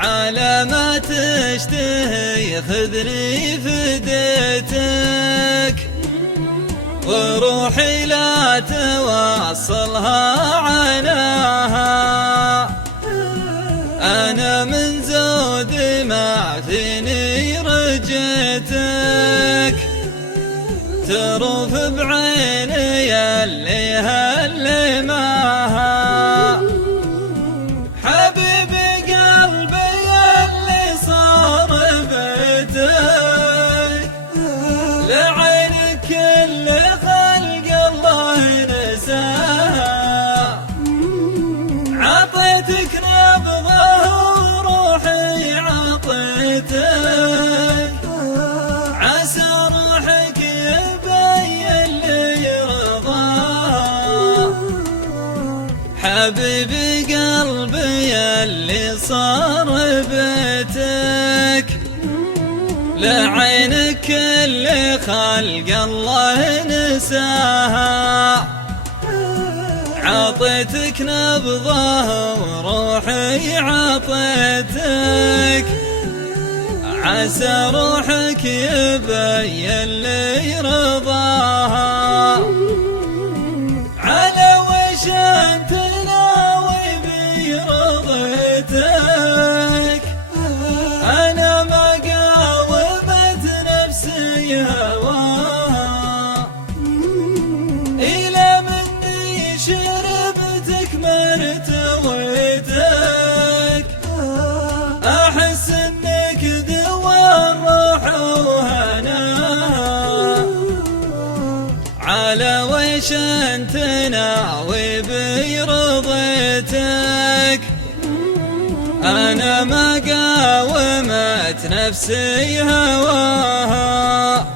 على ما تشتهي خذني فديتك، وروحي لا توصلها عناها. أنا من زود ما فيني رجيتك، تروف بعيني اللي هلماها. حبيبي قلبي اللي صار بيتك، لعينك كل خلق الله نساها. عطيتك نبضه وروحي عطيتك، عسى روحك يبين لي رضاها. حبيبي قلبي اللي صار بيتك، لعينك كل خلق الله نساها. عطيتك نبضه وروحي عطيتك، عسى روحك يبين لي رضاها. على وش انت ناوي برضيتك، انا ما قاومت نفسي هواها. الى مني شربتك مرتويتك، احس انك دوا الروح وهناها. على وش انت ناوي برضيتك، انا ما قاومت نفسي هواها.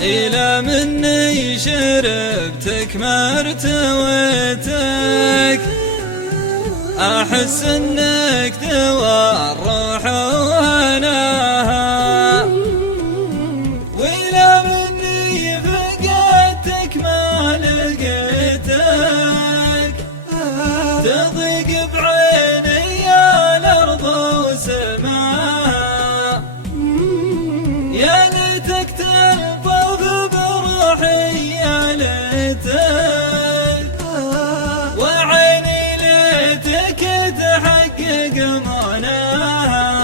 الى مني شربتك مرتويتك، احس انك دوا الروح وهناها. والى مني فقدتك ما لقيتك، تضيق بعيني يا الارض وسماها. يا ليتك تلطف بروحي، يا ليتك، وعيني ليتك تحقق مناها.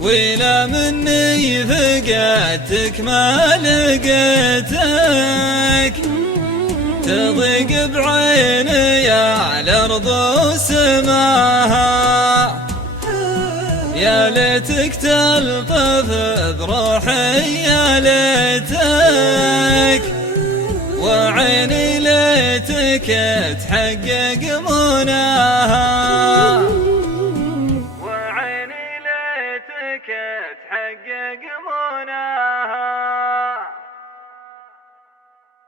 ولا مني فقدتك ما لقيتك، تضيق بعيني يا الارض وسماها. يا ليتك تلطف بروحي، يا ليتك، وعيني ليتك تحقق مناها.